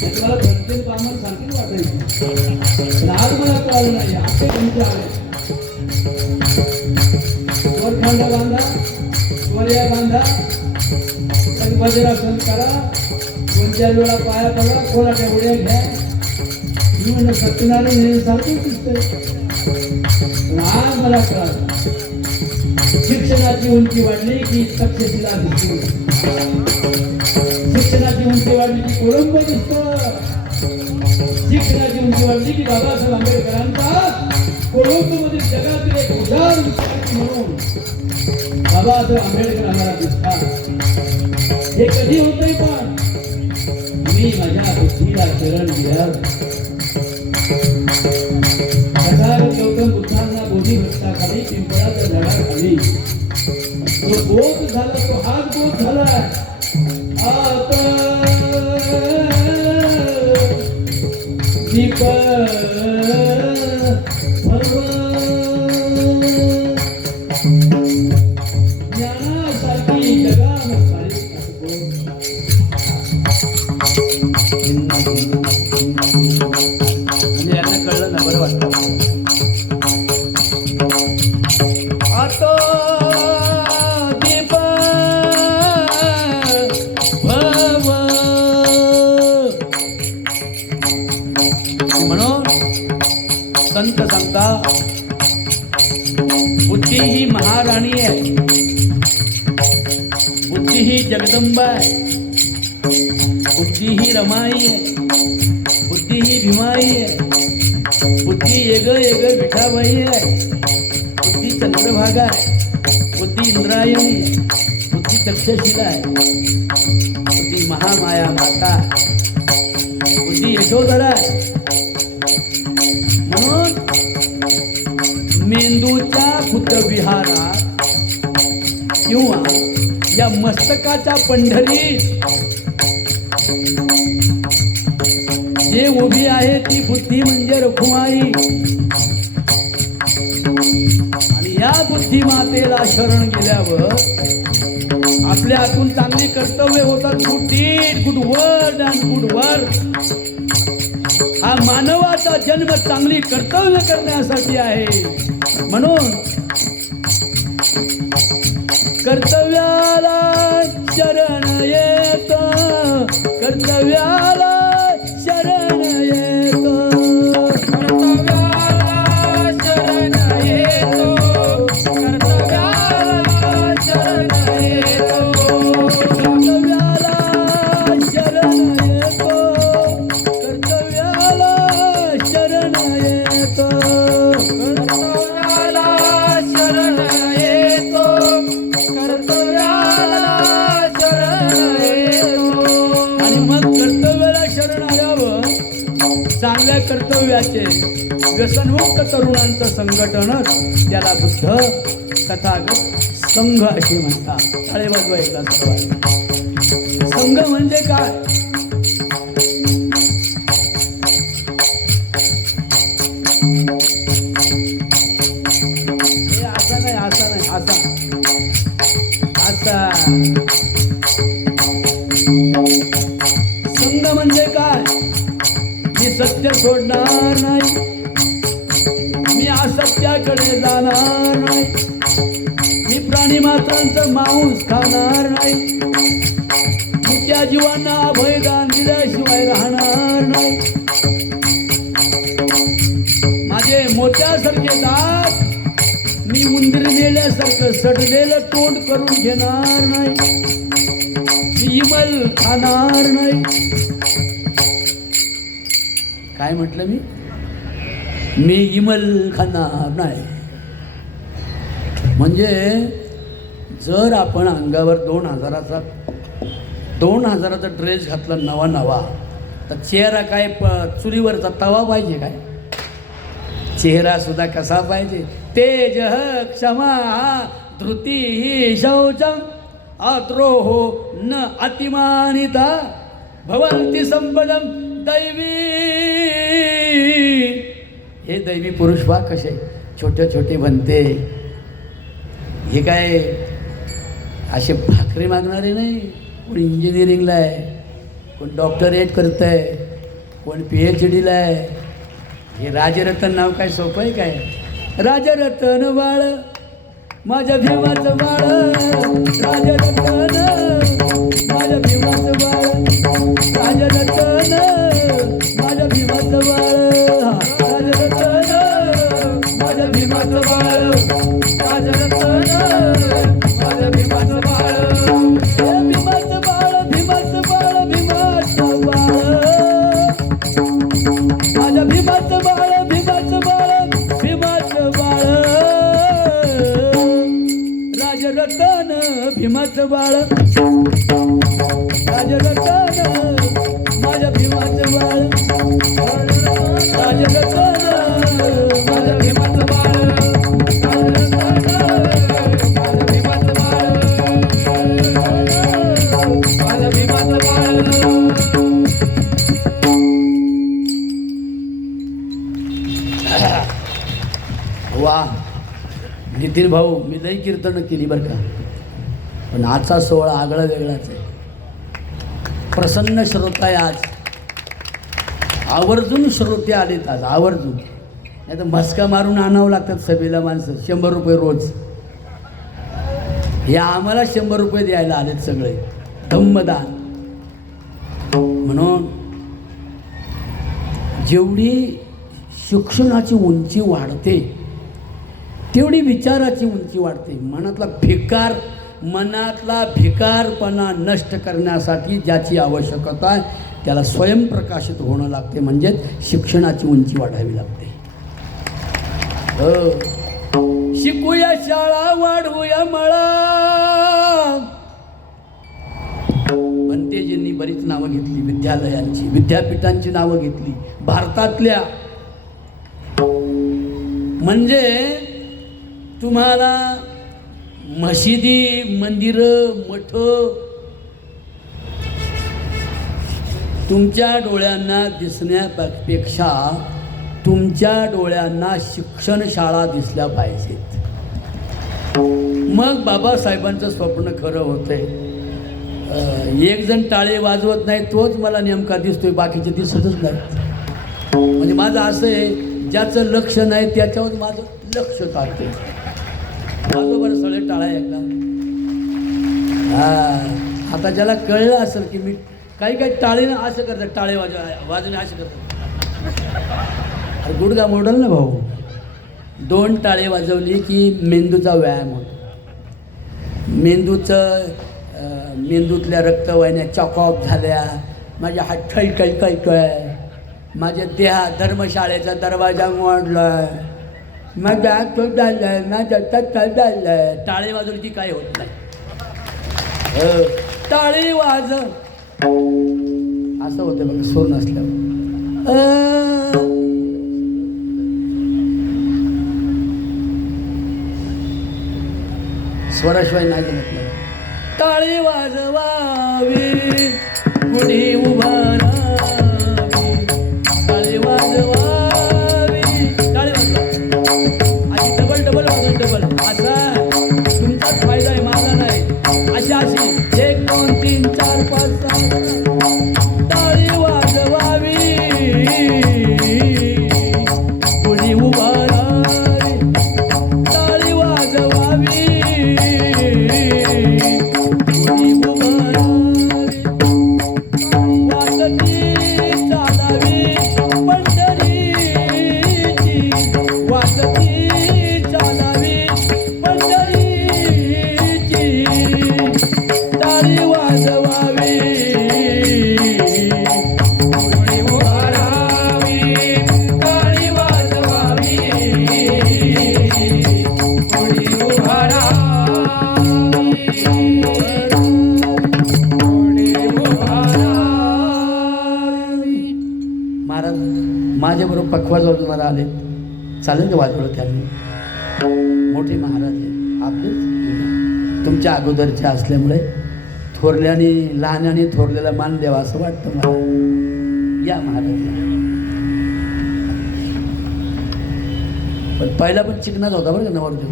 तुम्हाला दोन-तीन कामं सांगतील वाटायची, पण आज मला कळलं नाही. आपले तुमचे आले वरखंड बांधा, वरिया बांधा, भजनासन करा, 2-4 वेळा पाया पडा, कोणाच्या उड्या घ्या. मी म्हणलं सत्यनारायण हे सारखं दिसतंय. पण आज मला कळलं शिक्षणाची उंची वाढली की तक्षशिला दिसते, शिक्षणाची उंची वाढली की कोळंब दिसतं, शिक्षणाची उंची वाढली की बाबासाहेब आंबेडकरांचा कोळंबमध्ये जगातील एक उदार विचार म्हणून बाबासाहेब आंबेडकर आम्हाला दिसतात. हे कधी होतंय पण मी माझ्या बुद्धीला शरण दिलं. गौतम बुद्धांना बोधी वृक्षाखाली पिंपळाच्या झाडाखाली तो बोध झाला, तो हाच बोध झाला. आता दीप ज्ञानासारखी जगात म्हणजे यांना कळलं ना, बरं वाटतं. आता दीप भव म्हणून संत सांगता बुद्धी ही महाराणी आहे, बुद्धी ही जगदंबा आहे, बुद्धी ही रमाई आहे, बुद्धी ही भीमाई आहे, बुद्धी येग येग विठाबाई आहे, बुद्धी चंद्रभागा आहे, बुद्धी इंद्रायणी आहे, बुद्धी तक्षशिला आहे, बुद्धी महामाया माता, बुद्धी यशोधरा आहे. म्हणून मेंदूच्या बुद्धविहारात किंवा या मस्तकाच्या पंढरीत जे उभी आहे ती बुद्धी म्हणजे रखुमाई. आणि या बुद्धी मातेला शरण गेल्यावर आपल्या हातून चांगली कर्तव्य होतात. Good deed, good word and good work. हा मानवाचा जन्म चांगली कर्तव्य करण्यासाठी आहे. म्हणून कर्तव्याला शरण येतो, कर्तव्याला शरण येतो, कर्तव्याला शरण येतो, कर्तव्याला शरण येतो, कर्तव्याला शरण येतो, कर्तव्याला शरण येतो, कर्तव्याला शरण येतो, कर्तव्याला शरण येतो. आणि मग कर्तव्याला शरण आल्यावर चांगल्या कर्तव्याचे व्यसनमुक्त तरुणांचं संघटनच त्याला बुद्ध तथागत संघ असे म्हणतात. अरे बाजू एकदा सर्वांना संघ म्हणजे काय? असा नाही, असा नाही, असा असा संघ म्हणजे काय? मी सत्य सोडणार नाही, मी असत्याकडे जाणार नाही, मी प्राणी मात्रांचं मांस खाणार नाही, मी त्या जीवांना अभयदान दिल्याशिवाय राहणार नाही, माझे मोत्यासारखे दात मी उंदरी नेल्यासारखं सडलेलं तोंड करून घेणार नाही, मी इमल खाणार नाही. काय म्हटलं मी इमल खाणार नाही. म्हणजे जर आपण अंगावर 2000चा ड्रेस घातला नवा नवा, तर चेहरा काय चुलीवरचा तवा पाहिजे काय? चेहरा सुद्धा कसा पाहिजे? तेज क्षमा धृती ही शौचम आद्रोहो न अतिमानिता भवंती संपदम दैवी. हे दैवी पुरुष पहा कसे छोटे छोटे बनते. हे काय असे भाकरी मागणारे नाही. कोण इंजिनिअरिंगला आहे, कोण डॉक्टरेट करत आहे, कोण PhD ला आहे. हे राजरत्न नाव काय सोपं आहे काय? राजरत्न बाळ माझ्या भीमाचं बाळ, राजरत्न माझ्या भीमाचं बाळ, राजरत्न माझ्या भीमाचं बाळ, राजरत्न माझ्या भीमाचं बाळ, राजरत्न माझ्या भीमाचं बाळ, भीमाचं बाळ, भीमाचं बाळ, भीमाचं बाळ, माझ्या भीमाचं बाळ, भीमाचं बाळ, भीमाचं बाळ, राजरत्न भीमाचं बाळ, राजरत्न माझ्या भीमाचं बाळ, राजरत्न माझ्या भीमाचं बाळ, राजरत्न माझ्या भीमाचं बाळ, माझ्या भीमाचं बाळ. वा नितीन भाऊ, मी लई कीर्तन केली बरं का, पण आजचा सोहळा आगळा वेगळाच आहे. प्रसन्न श्रोता आहे आज, आवर्जून श्रोते आलेत आज, आवर्जून. नाही तर मस्का मारून आणावं लागतात सभेला माणसं, 100 रुपये रोज. हे आम्हाला 100 रुपये द्यायला आलेत सगळे, धम्मदान. म्हणून जेवढी शिक्षणाची उंची वाढते तेवढी विचाराची उंची वाढते. मनातला भिकारपणा नष्ट करण्यासाठी ज्याची आवश्यकता आहे त्याला स्वयंप्रकाशित होणं लागते, म्हणजेच शिक्षणाची उंची वाढावी लागते. शिकूया शाळा वाढवूया मळा. पंतेजींनी बरीच नावं घेतली विद्यालयांची, विद्यापीठांची नावं घेतली भारतातल्या. म्हणजे तुम्हाला मशिदी, मंदिरं, मठ तुमच्या डोळ्यांना दिसण्यापेक्षा तुमच्या डोळ्यांना शिक्षणशाळा दिसल्या पाहिजेत. मग बाबासाहेबांचं स्वप्न खरं होतंय. एक जण टाळे वाजवत नाही तोच मला नेमका दिसतोय, बाकीचे दिसतच नाही. म्हणजे माझं असं आहे, ज्याचं लक्ष नाही त्याच्यावर माझं लक्ष चालतंय. वाजव बरं सगळे टाळा एकदा. आता ज्याला कळलं असेल की मी काही टाळेनं असं करतात, टाळे वाजवणे असं करतात. गुडगा मोडल ना भाऊ. 2 टाळे वाजवली की मेंदूचा व्यायाम होतो. मेंदूतल्या रक्तवाहिन्या चॉकअप झाल्या, माझ्या हात कळकळतोय, माझ्या धर्मशाळेचा दरवाजा मोडलाय, माझ्या हात झालंय, माझ्या तत्काळ झालंय. टाळे वाजवली की काय होत नाही. टाळी वाज असं होतं बघा सूर नसल्यावर. स्वराशिवाय नाही म्हटलं. टाळी वाजवावी कुणी उभारावी, टाळी वाजवावी, टाळी वाजवा अशी डबल डबल वाजून डबल. असा तुमचाच फायदा आहे, माझा नाही. अशी 1 2 3 4 5 6 टाळी वाजवावी कुणी उभारावी, टाळी वाजवावी कुणी उभारावी. वाजती चालावी पंढरीची, वाजती चालावी पंढरीची, टाळी वाजवावी कुणी उभारावी, टाळी वाजवावी कुणी उभारावी, कुणी उभारावी. महाराज माझ्याबरोबर पखवाज वाजवणारा आले, चालेल का वाजवलं त्यांनी? मोठे महाराज आहे आपले, तुमच्या अगोदरचे असल्यामुळे थोरल्याने लहानाने थोरल्याला मान द्यावा असं वाटतं मला. या महाराज. पण पहिला पण चिकनाच होता बरं का नवरदेव.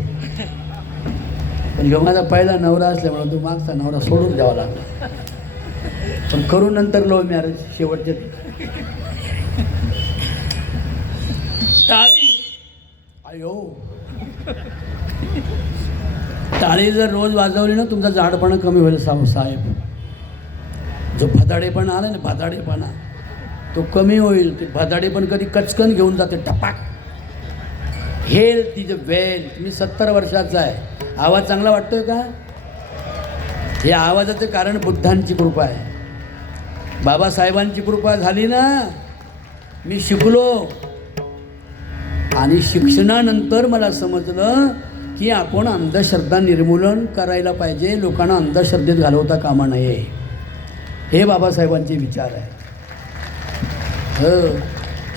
पण ह्यो माझा पहिला नवरा असल्यामुळे तो मागचा नवरा सोडून द्यावा लागला. पण करून नंतर लव्ह मॅरेज शेवटचे टाळी अयो टाळी जर रोज वाजवली ना तुमचा जाडपणा कमी होईल साहेब. जो भदाडेपणा आला ना भदाडेपणा तो कमी होईल. ते भदाडेपण कधी कचकन घेऊन जाते टपाक. Health is wealth. मी 70 वर्षाचा आहे. आवाज चांगला वाटतोय का? हे आवाजाचं कारण बुद्धांची कृपा आहे. बाबासाहेबांची कृपा झाली ना. मी शिकलो आणि शिक्षणानंतर मला समजलं की आपण अंधश्रद्धा निर्मूलन करायला पाहिजे. लोकांना अंधश्रद्धेत घालवता कामा नये. हे बाबासाहेबांचे विचार आहे.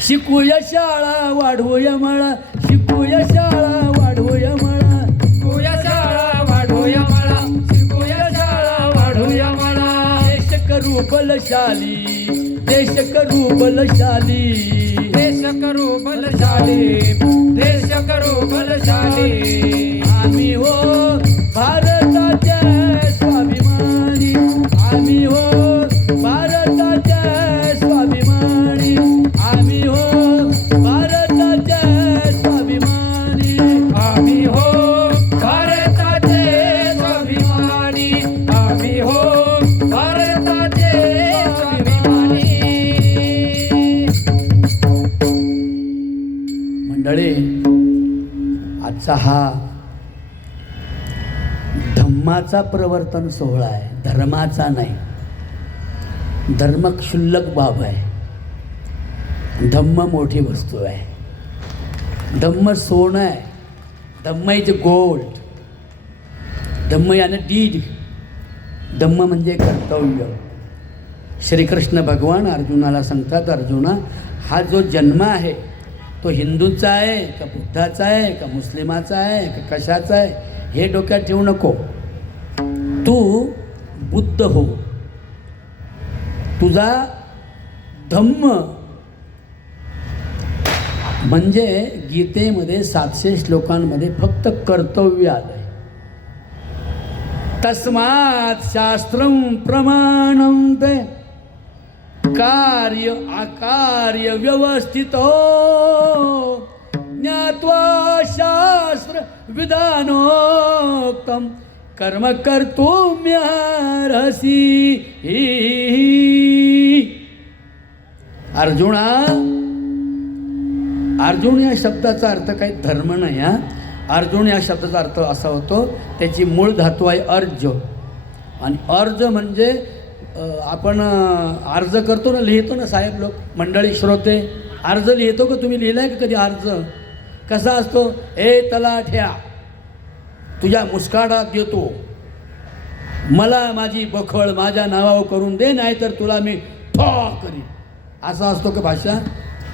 शिकूया शाळा वाढवूया मळा. शिकूया शाळा वाढवूया मळा. शिकूया शाळा वाढवूया मला. शिकूया शाळा वाढवूया मला. देश करू बलशाली. देश करू बलशाली. देश करू बलशाली. देश करू बलशाली. आम्ही हो भारताचे स्वाभिमानी. आम्ही हो भारताचे स्वाभिमानी. आम्ही हो भारताचे स्वाभिमानी. आम्ही हो भारताचे स्वाभिमानी. आम्ही हो भारताचे स्वाभिमानी. मंडळी, आजचा हा धम्माचा प्रवर्तन सोहळा आहे, धर्माचा नाही. धर्म क्षुल्लक बाब आहे. धम्म मोठी वस्तू आहे. धम्म सोनं आहे. धम्म इज गोल्ड. धम्म याने डीड. धम्म म्हणजे कर्तव्य. श्रीकृष्ण भगवान अर्जुनाला सांगतात, अर्जुना हा जो जन्म आहे तो हिंदूंचा आहे का बुद्धाचा आहे का मुस्लिमाचा आहे का कशाचा आहे हे डोक्यात ठेवू नको. तू बुद्ध हो. तुझा धम्म म्हणजे गीतेमध्ये 700 श्लोकांमध्ये फक्त कर्तव्य आलंय. तस्मात् शास्त्रं प्रमाणं ते कार्य अकार्य व्यवस्थितो ज्ञात्वा शास्त्र विधानोक्तम कर्म कर्तुम्यर्हसि. अर्जुना, अर्जुन या शब्दाचा अर्थ काही धर्म नाही. अर्जुन या शब्दाचा अर्थ असा होतो, त्याची मूळ धातू आहे अर्ज. आणि अर्ज म्हणजे आपण अर्ज करतो ना, लिहितो ना साहेब लोक, मंडळी श्रोते, अर्ज लिहितो का? तुम्ही लिहिला आहे का कधी अर्ज? कसा असतो? ए तलाठ्या, तुझ्या मुस्काडात देतो, मला माझी बखळ माझ्या नावावर करून दे, नाही तर तुला मी ठॉ करीन. असा असतो का भाषा?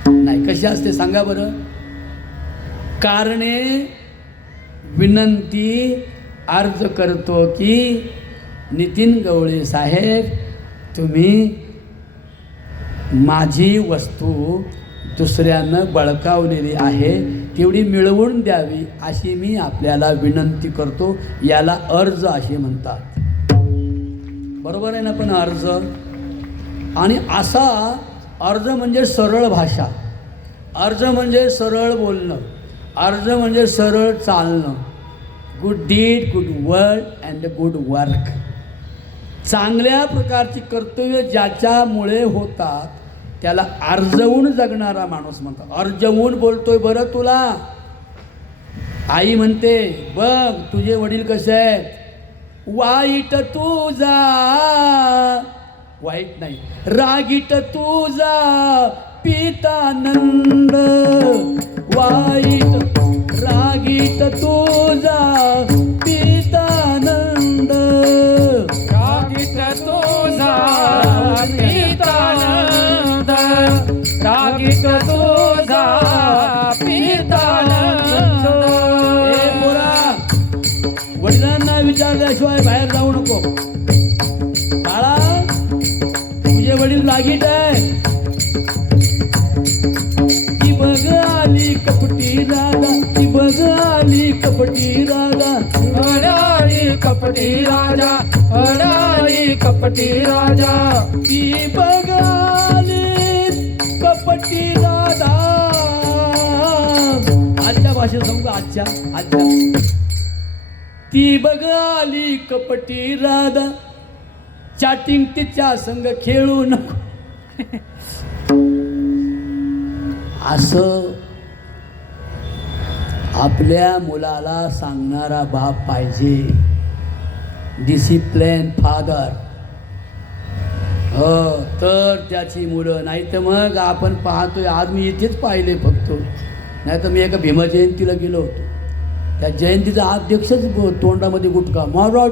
नाही. कशी असते सांगा बरं? कारणे विनंती अर्ज करतो की नितीन गवळे साहेब, तुम्ही माझी वस्तू दुसऱ्यानं बळकावलेली आहे तेवढी मिळवून द्यावी अशी मी आपल्याला विनंती करतो. याला अर्ज असे म्हणतात. बरोबर आहे ना? पण अर्ज आणि असा अर्ज म्हणजे सरळ भाषा. अर्ज म्हणजे सरळ बोलणं. अर्ज म्हणजे सरळ चालणं. Good deed, good word and good work. चांगल्या प्रकारची कर्तव्य ज्याच्यामुळे होतात त्याला अर्जवून जगणारा माणूस म्हणतात. अर्जवून बोलतोय बरं तुला. आई म्हणते, बघ तुझे वडील कसे आहेत, वाईट तुझा, वाईट नाही, रागीट तुझा पितानंद, वाईट रागीट तुझा पितानंद, रागीट तुझा पितानंद, रागीट तुझा पितानंद. ए पोरा, वडिलांना विचारल्याशिवाय बाहेर जाऊ नको. बाळा, तुझे वडील रागीट आहे. ती बघ आली कपटी राधा, ती बघ आली कपटी राधा, अडाळी कपटी राजा, अडाळी कपटी राजा, ती बघ आली कपटी भाषेत सांगू आजच्या आजच्या ती बघ आली कपटी राधा चॅटिंग तिच्या संग खेळू नको असं आपल्या मुलाला सांगणारा बाप पाहिजे. Discipline father. हो तर त्याची मुलं. नाही तर मग आपण पाहतोय आज मी इथेच पाहिले फक्त. नाही तर मी एका भीमा जयंतीला गेलो होतो. त्या जयंतीचा अध्यक्षच तोंडामध्ये गुटखा महाराज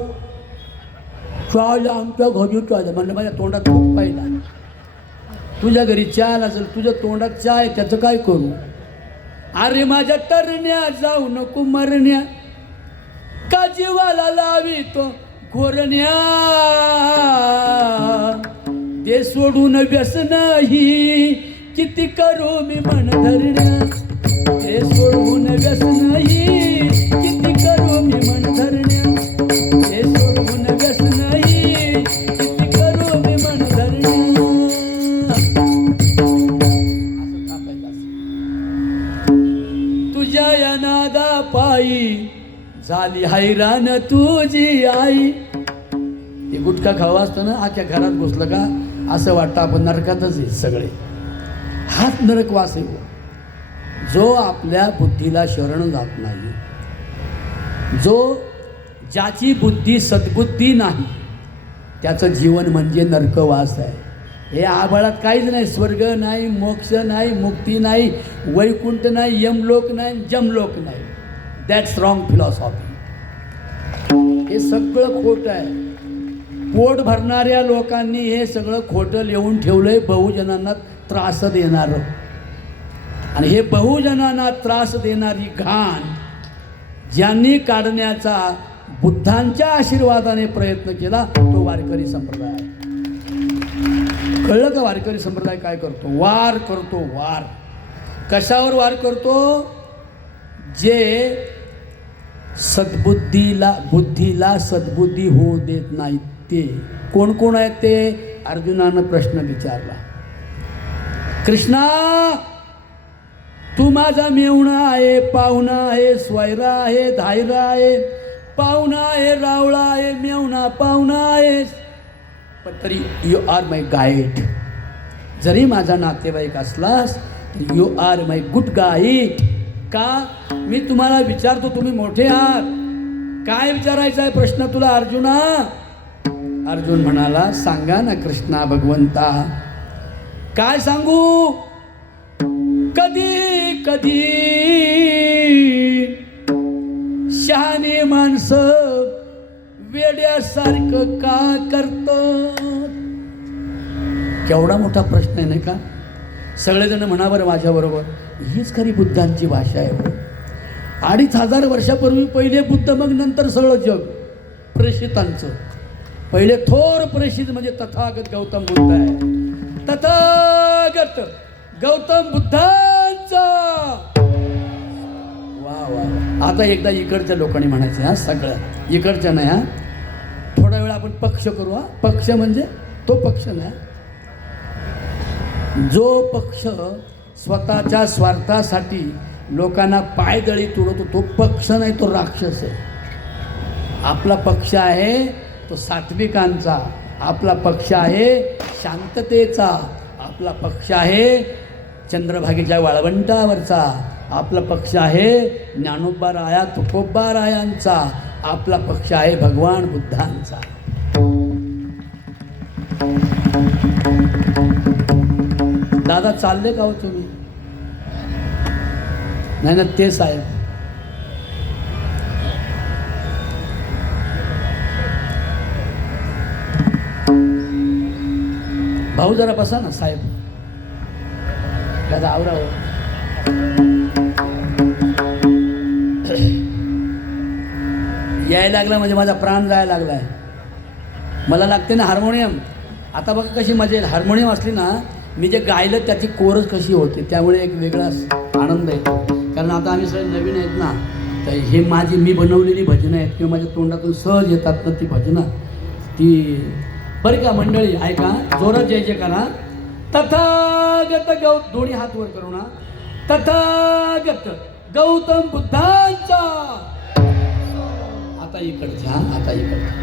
चाल आमच्या घरी चाल म्हणलं माझ्या तोंडात खूप पाहिला. तुझ्या घरी चाल असेल तुझ्या तोंडात चाय त्याचं काय करू. अरे माझ्या तरण्या जाऊ नको मरण्या का जीवाला लावी तो घोरण्या ते सोडून व्यसन ही किती करू मी मन धरण्या. ते सोडून व्यसन ही किती करू मी मन धरण्या. ते सोडून व्यसन ही किती करू मी मन धरण्या. तुझ्या या नादा पायी झाली हैराण तुझी आई. ते गुटखा खावा असतं ना आख्या घरात घुसलं का असं वाटतं आपण नरकातच आहे सगळे. हाच नरकवास आहे. जो आपल्या बुद्धीला शरण जात नाही, जो ज्याची बुद्धी सद्बुद्धी नाही त्याचं जीवन म्हणजे नरकवास आहे. हे आभाळात काहीच नाही. स्वर्ग नाही, मोक्ष नाही, मुक्ती नाही, वैकुंठ नाही, यमलोक नाही, जमलोक नाही. That's wrong philosophy. हे सगळं खोटं आहे. पोट भरणाऱ्या लोकांनी हे सगळं खोटं लिहून ठेवलंय बहुजनांना त्रास देणारं. आणि हे बहुजनांना त्रास देणारी घाण ज्यांनी काढण्याचा बुद्धांच्या आशीर्वादाने प्रयत्न केला तो वारकरी संप्रदाय. कळलं का? वारकरी संप्रदाय काय करतो? वार करतो. वार कशावर वार करतो? जे बुद्धीला सद्बुद्धी होऊ देत नाहीत ते. कोण कोण आहेत ते? अर्जुनानं प्रश्न विचारला. कृष्णा तू माझा मेवणा आहे, पाहुणा आहे, स्वैरा आहे, धायरा आहे, पाहुणा आहे, रावळा आहे, मेवणा पाहुणा आहेस, पण तरी यू आर माय गाईड. जरी माझा नातेवाईक असलास you are my good guide. का? मी तुम्हाला विचारतो, तुम्ही मोठे आहात, काय विचारायचा आहे प्रश्न तुला अर्जुना? अर्जुन म्हणाला सांगा ना कृष्णा भगवंता. काय सांगू? कधी कधी शहाणे माणसं वेड्यासारखं का करतात? केवढा मोठा प्रश्न आहे नाही का? सगळेजण म्हणा बरं माझ्याबरोबर, हीच खरी बुद्धांची भाषा आहे. 2500 वर्षापूर्वी पहिले बुद्ध, मग नंतर सगळं जग प्रेषितांचं. पहिले थोर प्रेषित म्हणजे तथागत गौतम बुद्ध आहे. तथागत गौतम बुद्धांचा. वा वा. आता एकदा इकडच्या लोकांनी म्हणायचं हा, सगळं इकडच्या नाही हा. थोडा वेळ आपण पक्ष करू. हा पक्ष म्हणजे तो पक्ष नाही, जो पक्ष स्वतःच्या स्वार्थासाठी लोकांना पायदळी तुडवतो तो पक्ष नाही, तो राक्षस आहे. आपला पक्ष आहे तो सात्विकांचा. आपला पक्ष आहे शांततेचा. आपला पक्ष आहे चंद्रभागेच्या वाळवंटावरचा. आपला पक्ष आहे ज्ञानोबा राया तुकोबा रायांचा. आपला पक्ष आहे भगवान बुद्धांचा. दादा चालले का हो तुम्ही? नाही ना ते साहेब. भाऊ जरा बसा ना साहेब. दादा आवरा हो. यायला लागला म्हणजे माझा प्राण जायला लागलाय. मला लागते ना हार्मोनियम. आता बघा कशी मजा येईल. हार्मोनियम असली ना, मी जे गायलं त्याची कोरस कशी होते, त्यामुळे एक वेगळा आनंद येतो. कारण आता आम्ही सगळे नवीन आहेत ना, तर हे मी बनवलेली भजनं आहेत किंवा माझ्या तोंडातून सहज येतात ना ती भजनं, ती बरं का मंडळी ऐका, जोरात जय जय करा. तथागत दोन्ही हात वर करू ना. तथागत गौतम बुद्धांचा. आता इकडच्या आता इकडच्या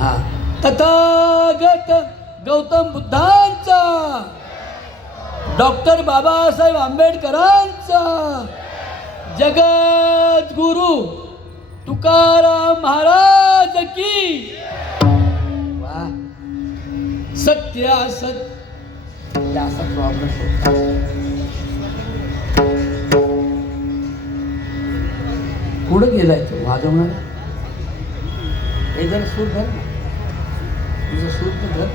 हा तथागत गौतम बुद्धांचा, डॉक्टर बाबासाहेब आंबेडकरांचा, जगद्गुरु तुकाराम महाराज की. वा सत्य असत असा प्रॉब्लेम होता. पुढं गेलाय तो वाजवणार. हे जर सूर धर ना, तुझं सूर तर धर.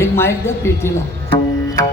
एक माईक द्या पेटीला.